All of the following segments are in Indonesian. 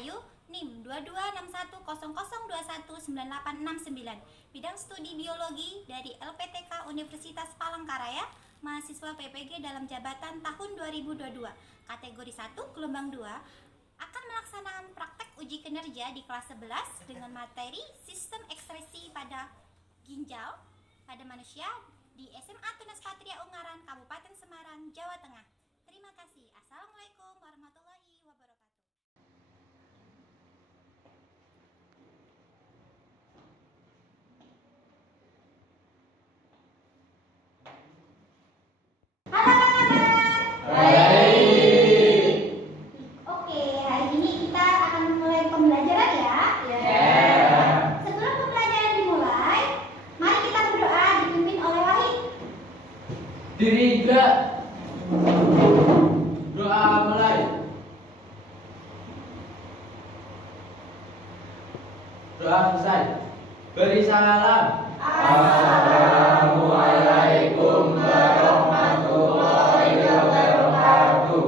Rahayu, NIM 226100219869, bidang studi biologi dari LPTK Universitas Palangkaraya, mahasiswa PPG dalam jabatan tahun 2022, kategori 1 gelombang 2, akan melaksanakan praktek uji kinerja di kelas 11 dengan materi sistem ekspresi pada ginjal pada manusia di SMA Tunas Patria Ungaran, Kabupaten Semarang, Jawa Tengah. Terima kasih. Assalamualaikum warahmatullahi wabarakatuh. Diri enggak. Doa mulai. Doa selesai. Beri salam. Assalamualaikum warahmatullahi wabarakatuh.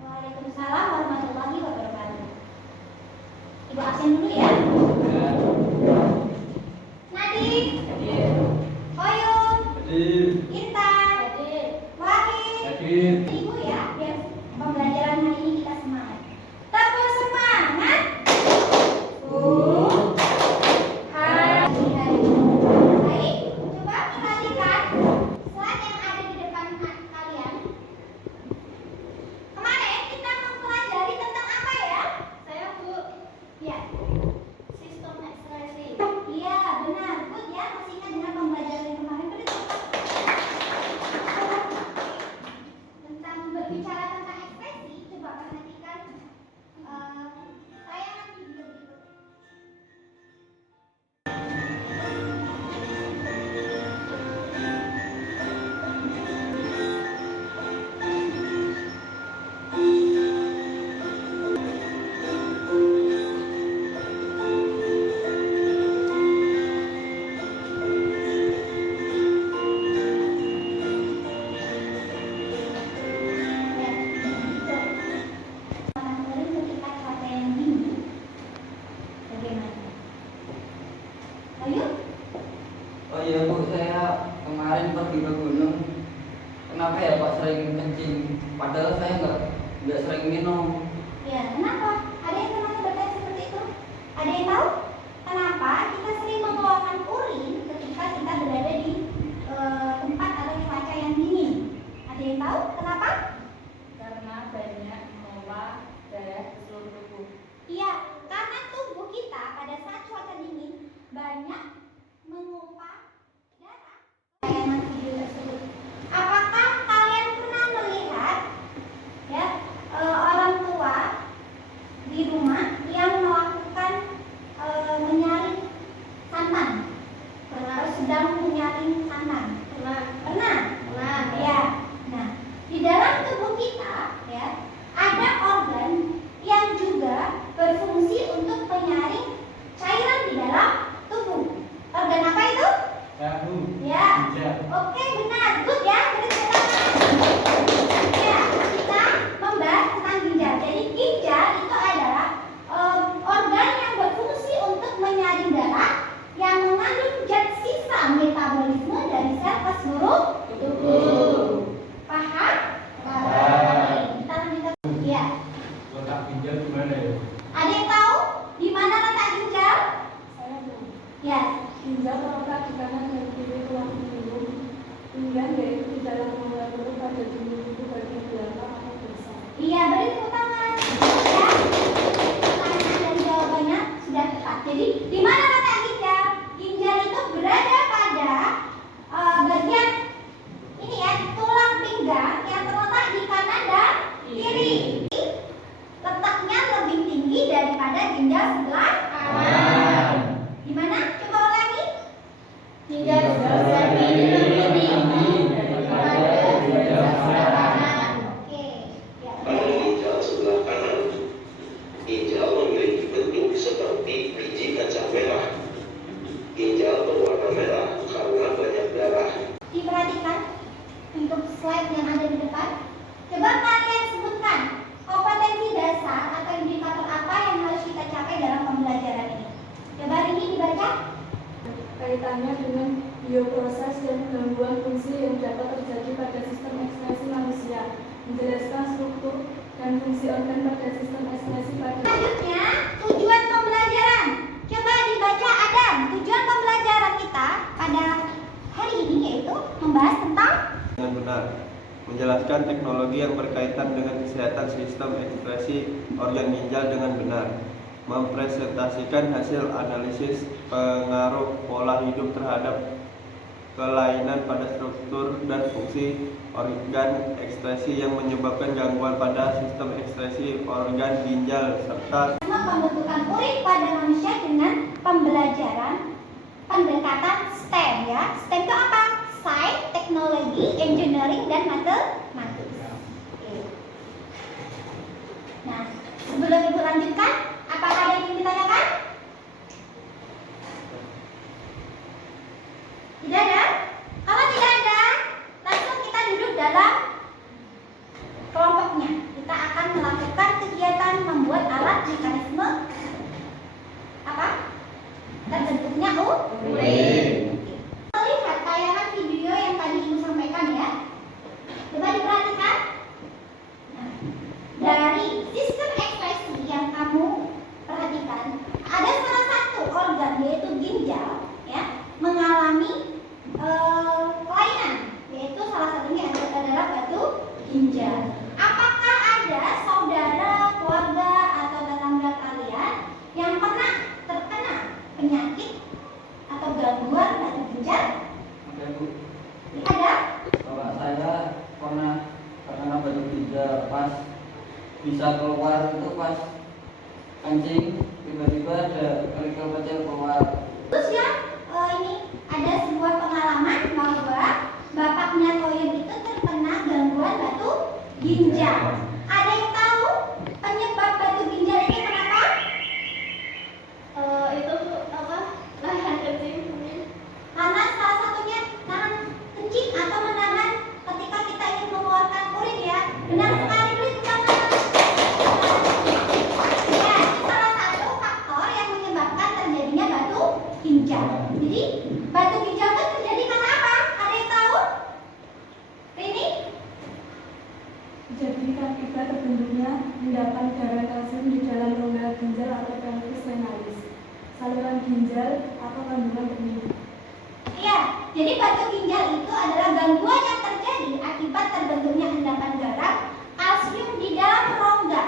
Waalaikumsalam warahmatullahi wabarakatuh. Ibu absen dulu ya. Nadik. Hadir. Oyun. Hadir. Intan. Wahid. Hadir. Ibu ya, biar pembelajaran hari ini kita semangat. Tepuk semangat. Baik, coba perhatikan slide yang ada di depan kalian. Kemarin kita mempelajari tentang apa ya? Saya Bu. Ya. Sistem ekspresi. Iya, benar. Good ya, masih ingat dengan pembelajaran yang kemarin? Tentang berbicara tentang ekspresi, coba perhatikan tayangan video berikut. Oh iya Bu, saya kemarin pergi ke gunung. Kenapa ya Pak sering kencing? Padahal saya nggak sering minum. Ya, kenapa? Ada yang pernah bertanya seperti itu? Ada yang tahu? Kenapa kita sering mengeluarkan urin ketika kita berada di tempat atau cuaca yang dingin? Ada yang tahu? Kenapa? Karena banyak mengolah darah ke seluruh tubuh. Iya, karena tubuh kita pada saat cuaca dingin banyak mengupah darah. Tayangan video tersebut. Apakah kalian pernah melihat ya orang tua di rumah yang melakukan menyaring santan? Atau sedang menyaring santan? Pernah? Pernah. Ya. Nah, di dalam tubuh kita ya ada organ yang juga berfungsi untuk menyaring cairan di dalam tubuh. Organ apa itu? Tahu. Ya. Ginjal. Oke, benar. Good ya. Beri tepuk tangan. Ya, kita membahas tentang ginjal. Jadi ginjal itu adalah organ yang berfungsi untuk menyaring darah yang mengandung zat sisa metabolisme dari sel ke seluruh tubuh. Paham? Baik. Kita lanjutkan. Ya. Letak ginjal di mana ya? Ada yang tahu di mana letak ginjal? Saya tahu. Ya. Ginjal terletak di kanan dan kiri tulang punggung. Pinggang yaitu di dalam pembuluh pada dinding tubuh bagian belakang atau dorsal. Iya, beri tepuk tangan. Ya. Pertanyaan dan jawabannya sudah tepat. Jadi, di mana letak ginjal? Ginjal itu berada pada bagian ini ya, tulang pinggang yang terletak di kanan dan kiri. Letaknya lebih tinggi daripada ginjal sebelah kanan. Di mana? Coba ulangi. Ginjal sebelah kiri lebih tinggi daripada ginjal sebelah kanan. Oke. Ya. kaitannya dengan bioproses dan gangguan fungsi yang dapat terjadi pada sistem ekspresi manusia, menjelaskan struktur dan fungsi organ pada sistem ekspresi pada. Selanjutnya, tujuan pembelajaran. Coba dibaca Adam. Tujuan pembelajaran kita pada hari ini yaitu membahas tentang dengan benar, menjelaskan teknologi yang berkaitan dengan kesehatan sistem ekspresi organ ginjal dengan benar, mempresentasikan hasil analisis pengaruh pola hidup terhadap kelainan pada struktur dan fungsi organ ekspresi yang menyebabkan gangguan pada sistem ekspresi organ ginjal, serta pembentukan urin pada manusia dengan pembelajaran pendekatan STEM ya. STEM itu apa? Science, Technology, Engineering, dan Mathematics. Oke. Nah, sebelum Ibu lanjutkan, apakah ada yang ingin ditanyakan? Tidak ada? Kalau tidak ada, langsung kita duduk dalam kelompoknya. Kita akan melakukan kegiatan membuat alat mekanisme apa? Terbentuknya urin. Lihat tayangan video yang tadi Ibu sampaikan ya. Coba diperhatikan. Nah, dari sistem ekspresi yang kamu perhatikan, ada salah satu organ yaitu ginjal ya mengalami kelainan, yaitu salah satunya adalah batu ginjal. Apakah ada saudara, keluarga, atau tetangga kalian yang pernah terkena penyakit atau gangguan batu ginjal? Ada Bu. Ada? Bapak saya pernah terkena batu ginjal pas bisa keluar itu pas kencing, tiba-tiba ada kerikil kecil keluar. Terus ya, ini ada sebuah pengalaman bahwa bapaknya Toyib itu terkena gangguan batu ginjal. Ada yang tahu penyebab batu ginjal ini kenapa? Itu apa? Nahan kencing mungkin. Karena salah satunya nahan kencing atau menahan ketika kita ingin mengeluarkan urin ya. Benar sekali Bu, itu karena ya, ini salah satu faktor yang menyebabkan terjadinya batu ginjal. Jadi batu ginjal itu terjadi karena apa? Ada yang tahu? Rini? Jadi akibat terbentuknya endapan darah kalsium di dalam rongga ginjal atau pelvis renalis, saluran ginjal atau kandungan benih. Iya, jadi batu ginjal itu adalah gangguan yang terjadi akibat terbentuknya endapan garam kalsium di dalam rongga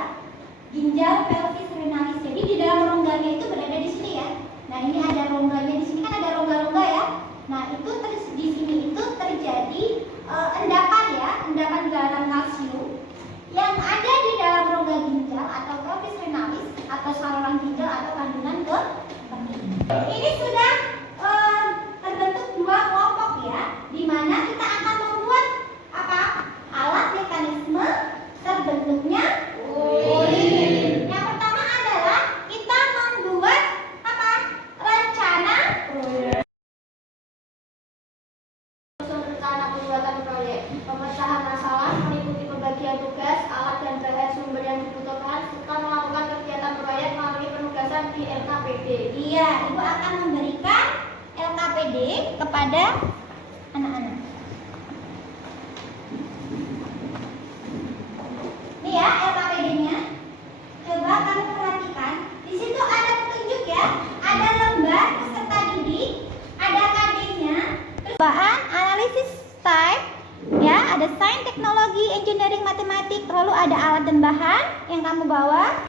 ginjal pelvis renalis. Jadi di dalam rongganya itu berada di sini ya. Nah ini ada rongganya di sini kan ada rongga-rongga ya. Nah itu di sini itu terjadi endapan ya, endapan garam kalsium yang ada di dalam rongga ginjal atau pelvis renalis atau saluran ginjal atau kandungan benih. Ini sudah terbentuk dua kelompok ya, di mana kita akan membuat apa? Alat mekanisme terbentuknya urin. Yang pertama adalah kita membuat apa? Rencana pembuatan proyek, pemecahan masalah, meliputi pembagian tugas, alat dan bahan sumber yang dibutuhkan, serta melakukan kegiatan proyek melalui penugasan di LKPD. Iya, Ibu akan memberikan LKPD kepada anak-anak. Ini ya LKPD-nya. Coba kamu perhatikan. Di situ ada petunjuk ya. Ada lembar peserta didik, ada KD-nya, terus bahan analisis type ya, ada sains, teknologi, engineering, matematik, lalu ada alat dan bahan yang kamu bawa.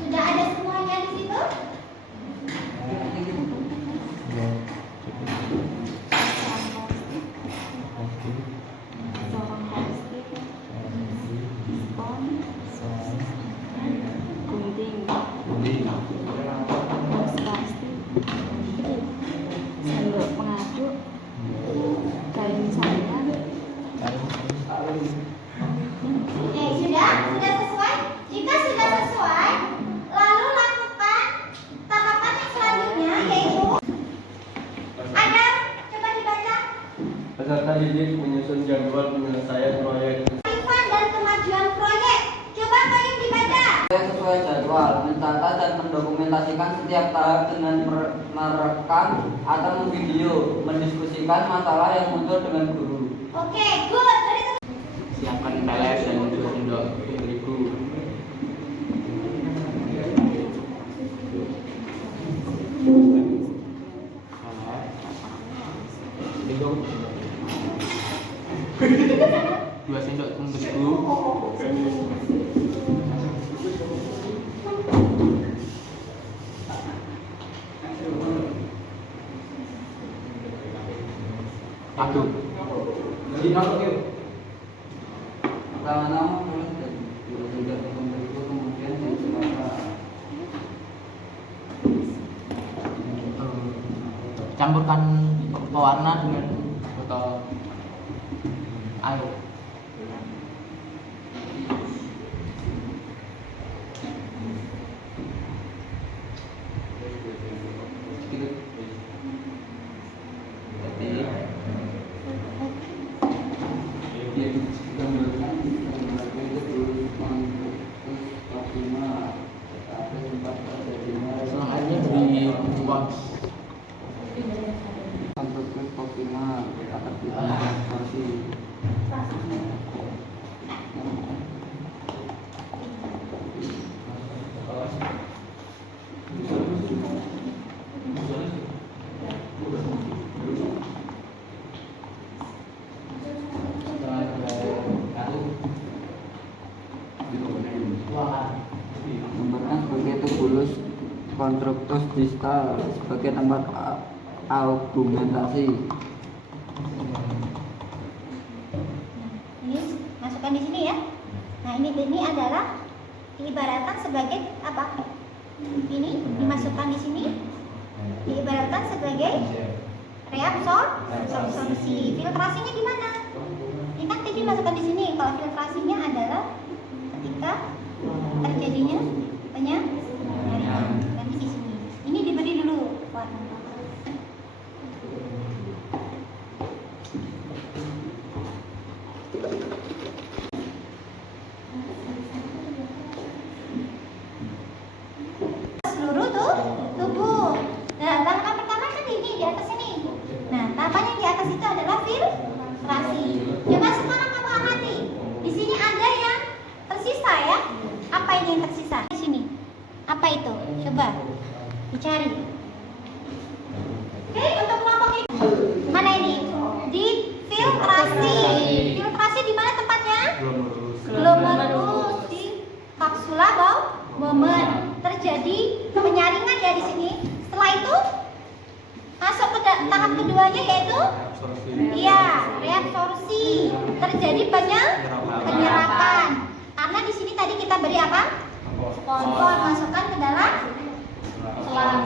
Sudah ada semuanya di situ? Sendok pengaduk, kain sesuai jadwal, mencatat dan mendokumentasikan setiap tahap dengan merekam atau memvideo, mendiskusikan masalah yang muncul dengan guru. Oke, good. Dari Siapkan pelet dan 2 sendok terigu. Terigu. 2 sendok tepung terigu. Aduk. Jadi nonton yuk. Pertama-tama proses dan 2 sendok tepung terigu kemudian dicelupkan. Campurkan pewarna dengan botol air. Selang airnya dibuang. Tempatkan sebagai tubulus konstruktus distal sebagai tempat argumentasi. ini masukkan di sini ya. Nah, ini adalah diibaratkan sebagai apa? Ini dimasukkan di sini diibaratkan sebagai reabsorpsi. Filtrasinya di mana? Ini kan tadi masukkan di sini. Kalau filtrasinya adalah ketika terjadinya penyaringan. Nanti di sini. Ini diberi dulu warna. Seluruh tubuh. Nah, langkah pertama kan ini di atas ini. Nah, tahapan yang di atas itu adalah filtrasi. Coba sekarang kamu amati. Di sini ada yang tersisa ya. Apa ini yang tersisa? Di sini. Apa itu? Coba dicari. Oke, untuk kelompok ini. Mana ini? Di filtrasi. Filtrasi di mana tempatnya? Glomerulus di kapsula Bowman. Terjadi penyaringan ya di sini. Setelah itu masuk ke tahap keduanya yaitu reabsorpsi. Terjadi penyerapan. Karena di sini tadi kita beri apa? Sponsor masukkan ke dalam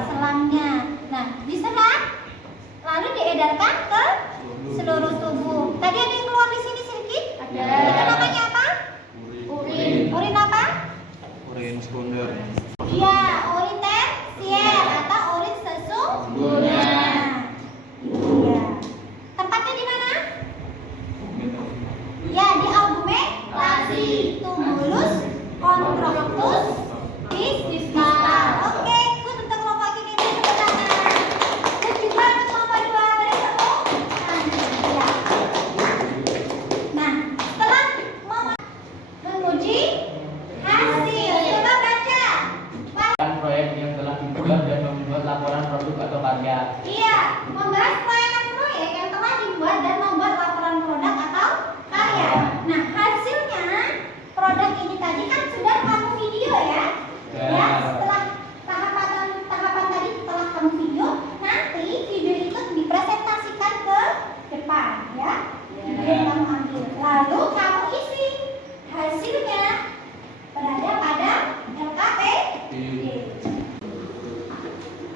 selangnya. Nah, diserap lalu diedarkan ke seluruh tubuh. Tadi ada yang keluar di sini sedikit? Ada. Itu namanya apa? Urin. Urin apa? Urin sekunder. Iya, urin tersier atau urin sesungguhnya. Iya. Tempatnya di mana? Ya, di argumentasi. Tumulus konstruktus distal. Oke, good untuk kelompok ini tepuk tangan. Dan juga untuk kelompok 2 beri tepuk tangan. Ya. Nah, setelah menguji hasil, coba baca. Proyek yang telah dibuat dan membuat laporan produk atau karya. Iya, membahas proyek yang telah dibuat dan membuat laporan produk atau karya. Nah, hasilnya produk ini tadi kan sudah kamu video ya. Ya, setelah tahapan tadi setelah kamu video, nanti video itu dipresentasikan ke depan ya. Video yang kamu ambil. Lalu kamu isi hasilnya berada pada LKPD.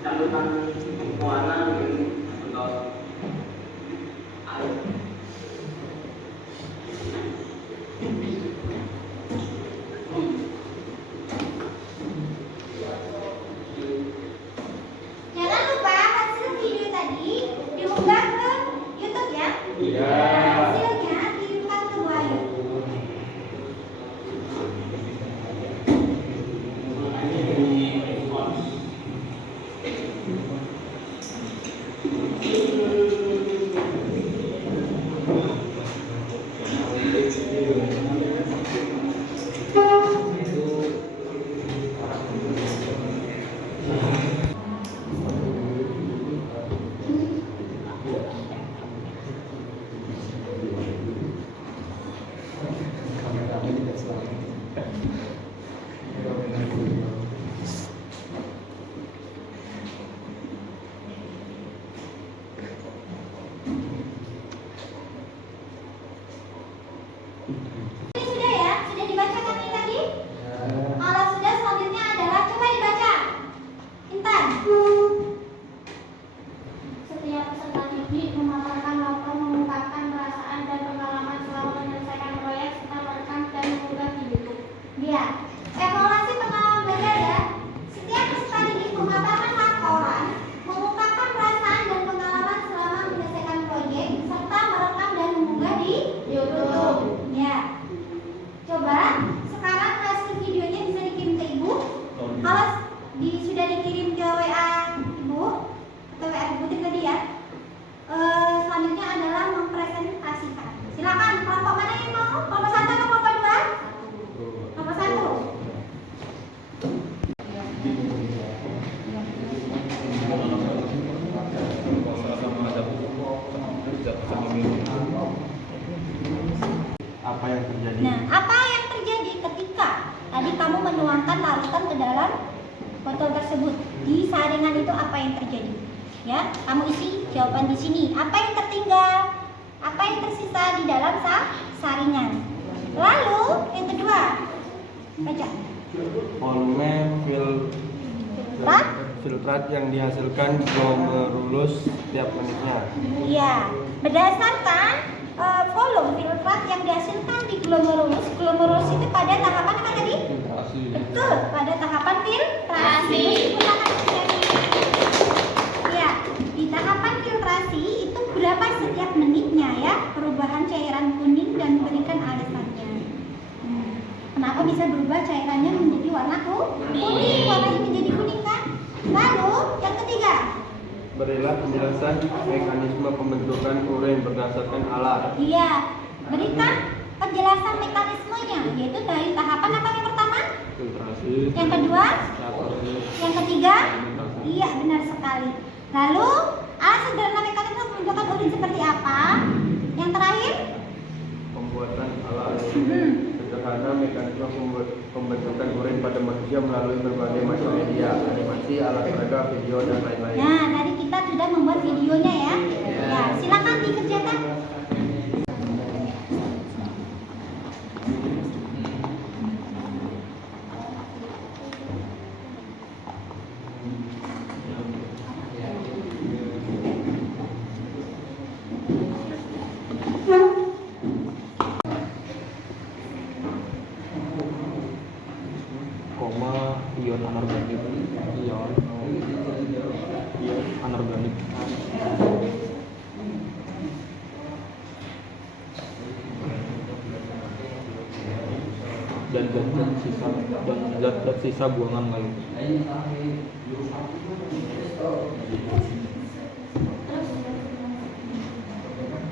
Campuran warna untuk Ini sudah ya? Sudah dibacakan ini tadi? Kalau sudah, selanjutnya adalah coba dibaca. Intan. Setiap peserta didik memaparkan maupun mengungkapkan perasaan dan pengalaman selama menyelesaikan proyek serta merekam dan mengunggah di YouTube. Ya. Evaluasi pengalaman belajar ya. Setiap peserta didik memaparkan laporan, mengungkapkan perasaan dan pengalaman selama menyelesaikan proyek serta merekam dan mengunggah di YouTube. Ya. Coba sekarang hasil videonya bisa dikirim ke ibu. Kalau sudah dikirim ke WA ibu atau WA ibu tadi ya. Selanjutnya adalah mempresentasikan. Silakan kelompok mana yang mau? Kelompok 1 atau kelompok 2? Kelompok 1. Apa yang terjadi? Nah, apa yang terjadi ketika tadi kamu menuangkan larutan ke dalam botol tersebut? Di saringan itu apa yang terjadi? Ya, kamu isi jawaban di sini. Apa yang tertinggal? Apa yang tersisa di dalam saringan? Lalu yang kedua, baca. Volume Rat? filtrat yang dihasilkan glomerulus setiap menitnya. Iya, berdasarkan volume filtrat yang dihasilkan di glomerulus. Glomerulus itu pada tahapan apa tadi? Betul, pada tahapan filtrasi. Menggunakan jari. Ya, di tahapan filtrasi itu berapa setiap menitnya ya perubahan cairan kuning dan berikan alasannya. Kenapa bisa berubah cairannya menjadi warna kuning? Warnanya menjadi kuning kan? Lalu yang ketiga. Berilah penjelasan mekanisme pembentukan urin berdasarkan alat. Iya, berikan penjelasan mekanismenya, yaitu dari tahapan apa yang pertama? Filtrasi. Yang kedua? Evaporasi. Yang ketiga? Iya, benar sekali. Lalu, alat sederhana mekanisme pembentukan urin seperti apa? Yang terakhir? Pembuatan alat. Sederhana mekanisme pembentukan urin pada manusia melalui berbagai macam media, animasi, alat peraga, video, dan lain-lain. Nah, tadi kita sudah membuat videonya ya. Ya, silakan dikerjakan. Koma ion anorganik, ion anorganik, dan zat sisa buangan lain.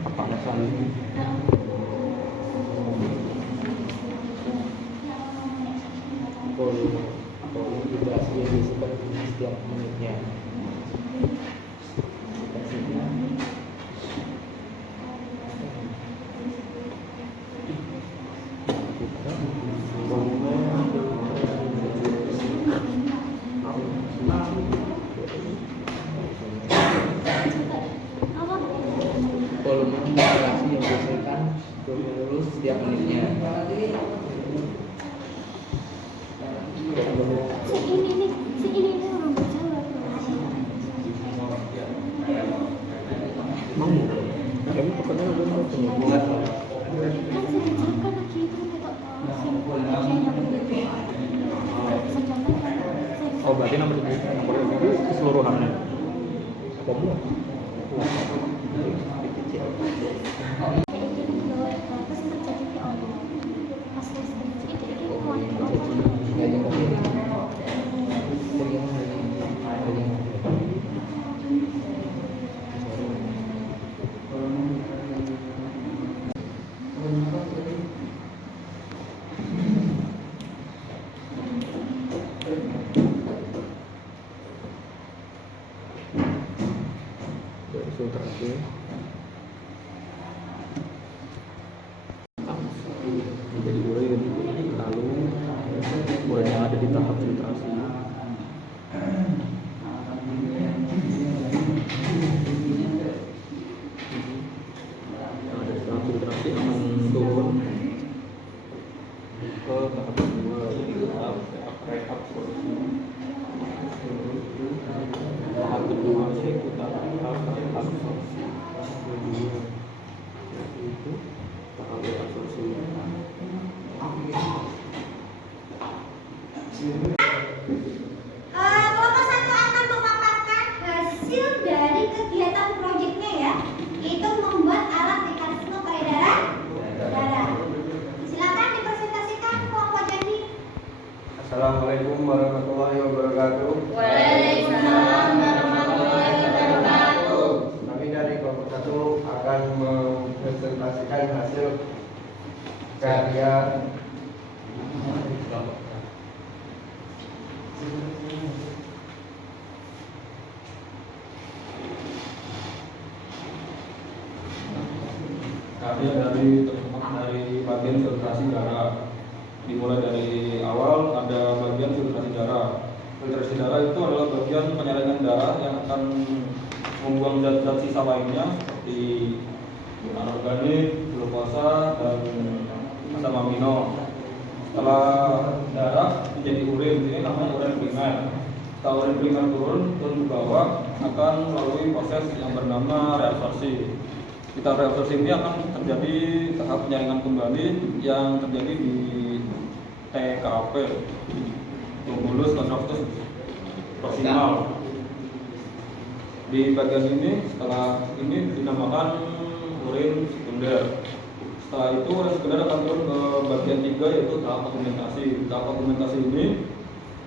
Kepanasan volume vibrasi yang dihasilkan setiap menitnya. Volume vibrasi yang dihasilkan glomerulus setiap menitnya. Si ini orang berjalan. Mau? Kami pokoknya udah mau penyambungan. Kan saya bacakan lagi itu ketok Oh, berarti nomor itu keseluruhannya. Kamu? terakhir. Menjadi urin, lalu urin yang ada di tahap filtrasi. Yang ada di tahap filtrasi akan turun ke tahap kedua, yaitu tahap reabsorpsi. Tahap kedua yaitu tahap reabsorpsi. Yaitu tahap reabsorpsi. Kelompok satu akan memaparkan hasil dari kegiatan proyeknya ya, yaitu membuat alat mekanisme peredaran darah. Silakan dipresentasikan kelompok jadi. Assalamualaikum warahmatullahi wabarakatuh. Waalaikumsalam warahmatullahi wabarakatuh. Kami dari kelompok 1 akan mempresentasikan hasil karya dari bagian filtrasi darah. Dimulai dari awal ada bagian filtrasi darah. Filtrasi darah itu adalah bagian penyaringan darah yang akan membuang zat-zat sisa lainnya seperti anorganik, glukosa, dan asam amino. Setelah darah menjadi urin, ini namanya urin primer. Setelah urin primer turun ke bawah akan melalui proses yang bernama reabsorpsi. Di tahap reabsorpsi ini akan terjadi tahap penyaringan kembali yang terjadi di TKP, tumulus kontraktus proksimal. Di bagian ini, setelah ini dinamakan urin sekunder. Setelah itu urin sekunder akan turun ke bagian 3 yaitu tahap agumentasi. Tahap agumentasi ini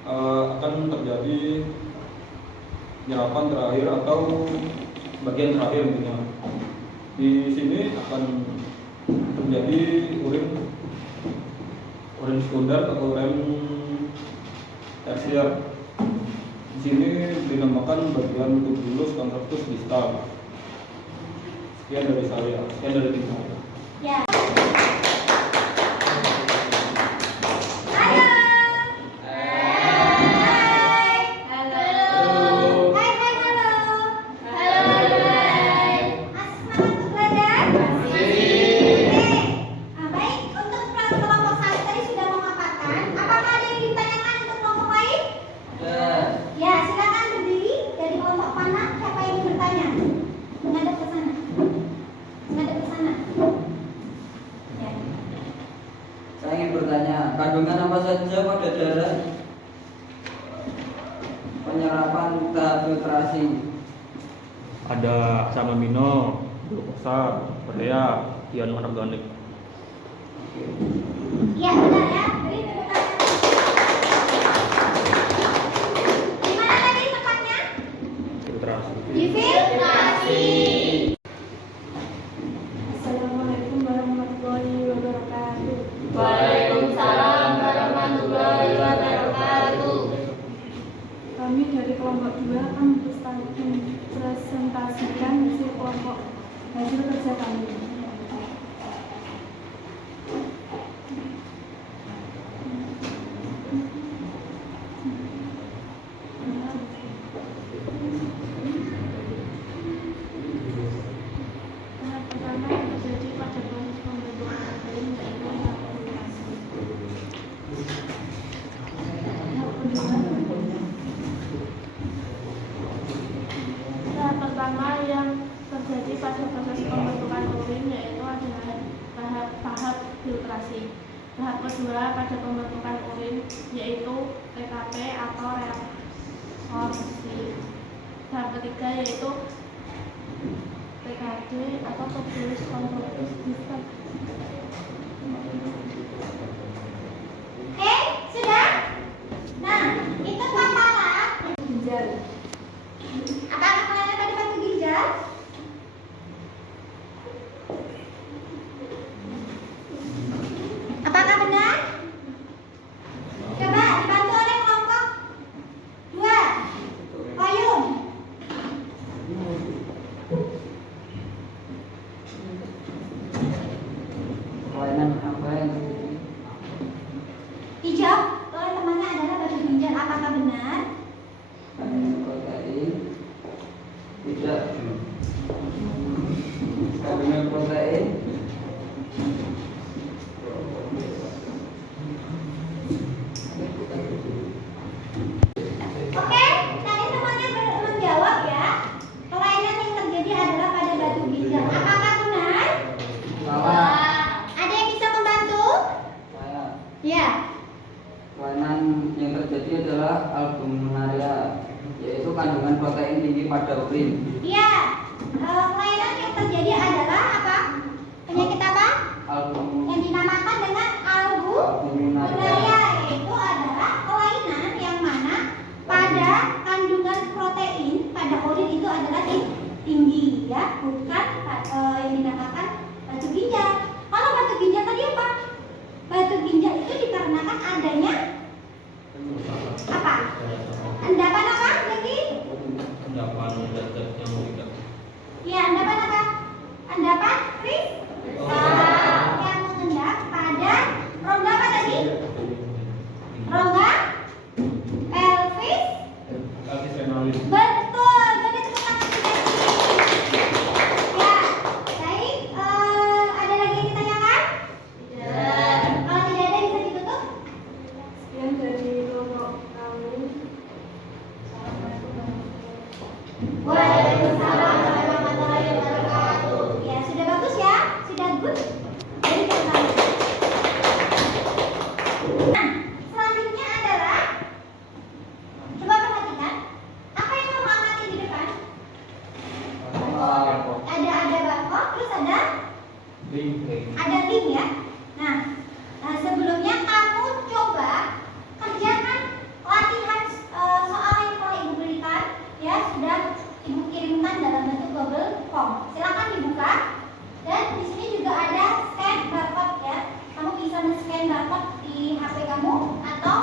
akan terjadi penyerapan terakhir atau bagian terakhir intinya. Di sini akan terjadi urin sekunder atau urin tersier. Di sini dinamakan bagian tubulus kontraktus distal. Sekian dari saya, sekian dari tim saya. Ya. Kandungan apa saja pada darah penyerapan tahap filtrasi? Ada asam amino, glukosa, urea, ion anorganik. Iya benar ya. Beri tepuk tangan. Di mana tadi tempatnya? Filtrasi. Di filtrasi. Assalamualaikum warahmatullahi wabarakatuh. Waalaikumsalam warahmatullahi wabarakatuh. Kami dari kelompok 2 akan mempresentasikan hasil kerja kami. Tahap pertama yang terjadi pada proses pembentukan protein yaitu evaporasi. Tahap pertama yang terjadi pada proses pembentukan urin yaitu adalah tahap filtrasi. Tahap kedua pada pembentukan urin yaitu TKP atau reabsorpsi. Tahap ketiga yaitu TKD atau tubulus kontraktus distal. Oke, sudah? Nah, itu paparan. Ginjal. Apakah kalian pada batu ginjal? Apakah benar? Coba dibantu oleh kelompok 2. Payung. Tidak. Kandungan protein. Oke, tadi semuanya menjawab ya. Kelainan yang terjadi adalah pada batu ginjal. Apakah benar? Salah. Ada yang bisa membantu? Saya. Ya. Kelainan yang terjadi adalah albuminaria, yaitu kandungan protein tinggi pada urin. Iya. Kelainan yang terjadi adalah apa? Penyakit apa? Yang dinamakan dengan albuminaria, yaitu adalah kelainan yang mana pada kandungan protein pada urin itu adalah tinggi, ya, bukan yang dinamakan batu ginjal. Kalau batu ginjal tadi apa? Batu ginjal itu dikarenakan adanya apa? Endapan apa? Jadi? Endapan zat yang mengikat. Ya, endapan apa? Endapan yang mengendap pada rongga apa tadi? Rongga pelvis. Pelvis renalis. Betul, jadi tepuk tangan kita. Ya, baik. Ada lagi yang ditanyakan? Tidak. Kalau tidak ada bisa ditutup. Sekian dari kelompok kami. Waalaikumsalam warahmatullahi wabarakatuh. Ya, sudah bagus ya? Sudah good? Jadi kita lanjut. Nah, selanjutnya adalah coba perhatikan apa yang kamu amati di depan? Ada barcode, terus ada link ya. Nah, sebelumnya kamu coba kerjakan latihan soal yang telah ibu berikan, ya, sudah ibu kirimkan dalam bentuk Google Form. Silakan dibuka. Dan di sini juga ada scan barcode ya. Kamu bisa men-scan barcode di HP kamu atau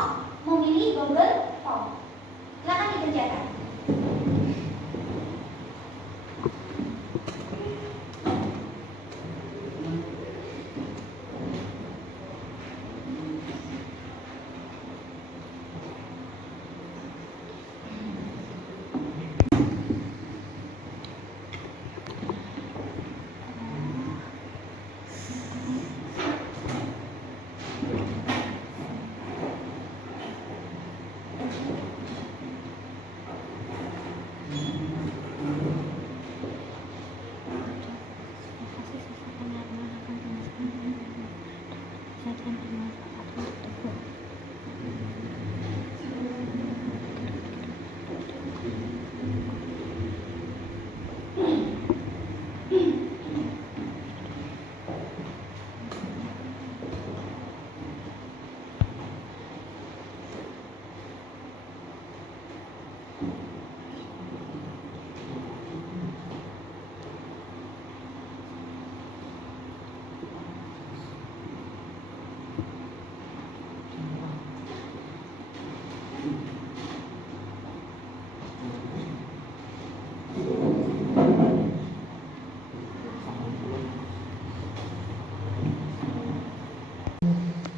memilih Google Form. Silakan dikerjakan.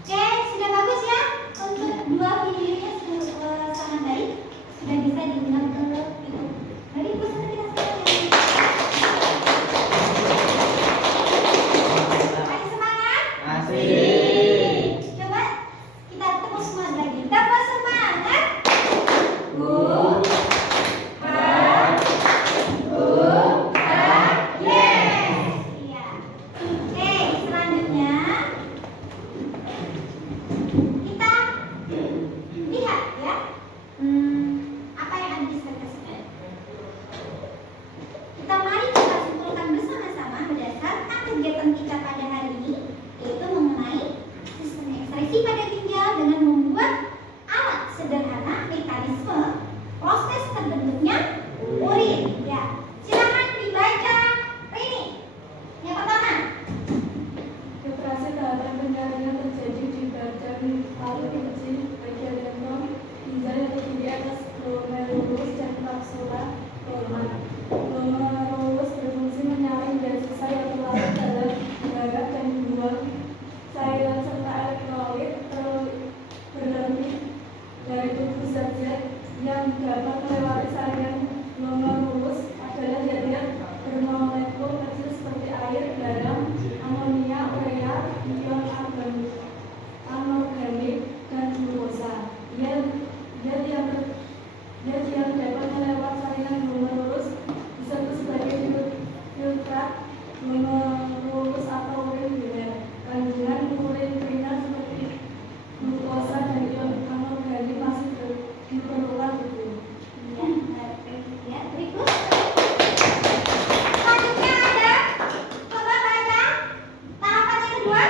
Oke, sudah bagus ya. Untuk dua videonya sudah sangat baik. Sudah bisa diunggah ke YouTube. Mari bersama kita sekalian. Masih semangat? Masih. Coba kita tepuk semangat lagi. Tepuk semangat. Yes. Iya. Oke, selanjutnya kita lihat ya, apa yang ada di slide tersebut. Mari kita simpulkan bersama-sama berdasarkan kegiatan kita pada hari ini, yaitu mengenai sistem ekspresi pada ginjal dengan membuat alat sederhana mekanisme proses terbentuknya urin. Ya, silakan dibaca ini. Yang pertama, Operasi tahapan penyaringan terjadi di badan paru kecil bagian lempeng, ginjal yang terdiri atas glomerulus dan kapsula pulmoner. Glomerulus berfungsi menyaring dan sisa yang terlarut dalam darah dan membuang cairan serta elektrolit berlebih dari tubuh zat yang dapat melewati saringan glomerulus adalah zat-zat bermolekul kecil seperti air, garam, amonia, urea, ion anorganik, dan glukosa. Zat yang dapat melewat saringan glomerulus disebut sebagai filtrat glomerulus atau urin primer. Kandungan urin primer seperti glukosa dan ion anorganik masih diperlukan tubuh. Ya, berikut. Selanjutnya ada, coba baca tahapan yang kedua.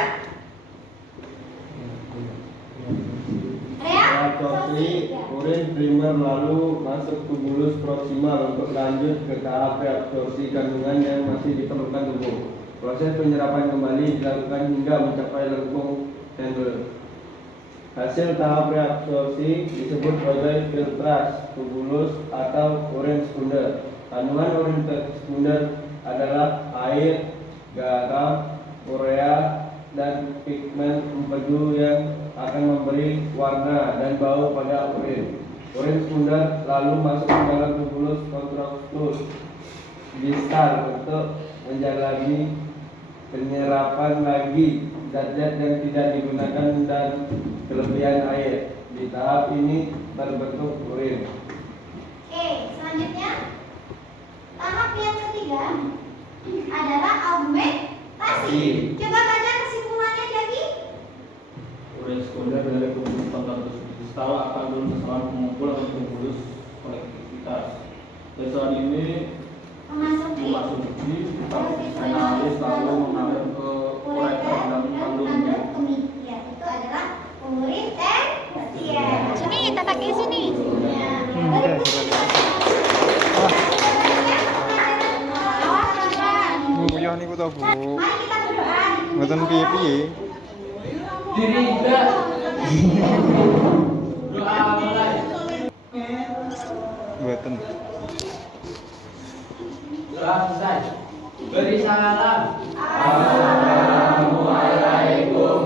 Rea, Reabsorpsi urin primer lalu masuk tubulus proksimal untuk lanjut ke tahap reabsorpsi kandungan yang masih diperlukan tubuh. Proses penyerapan kembali dilakukan hingga mencapai lengkung handle. Hasil tahap reabsorpsi disebut sebagai filtrase tubulus atau urin sekunder. Kandungan urin sekunder adalah air, garam, urea, dan pigmen empedu yang akan memberi warna dan bau pada urin. Urin sekunder lalu masuk ke dalam tubulus kontraktus distal untuk menjalani penyerapan lagi zat-zat yang tidak digunakan dan kelebihan air. Di tahap ini berbentuk urin. Oke, selanjutnya tahap yang ketiga adalah augmentasi. Coba baca kesimpulannya jadi. Urin sekunder dari tubulus kontraktus distal akan turun ke saluran pengumpul atau tubulus konektivitas. Saluran ini Memasuki analis lalu mengalir ke ureter dan kandungnya. Ya, itu adalah urin tersier. Sini, kita pakai sini. Bu, ya niku to, Bu. Mari kita berdoa. Mboten piye-piye. Diri juga. Doa mulai. Mboten. Doa selesai. Beri salam. Assalamualaikum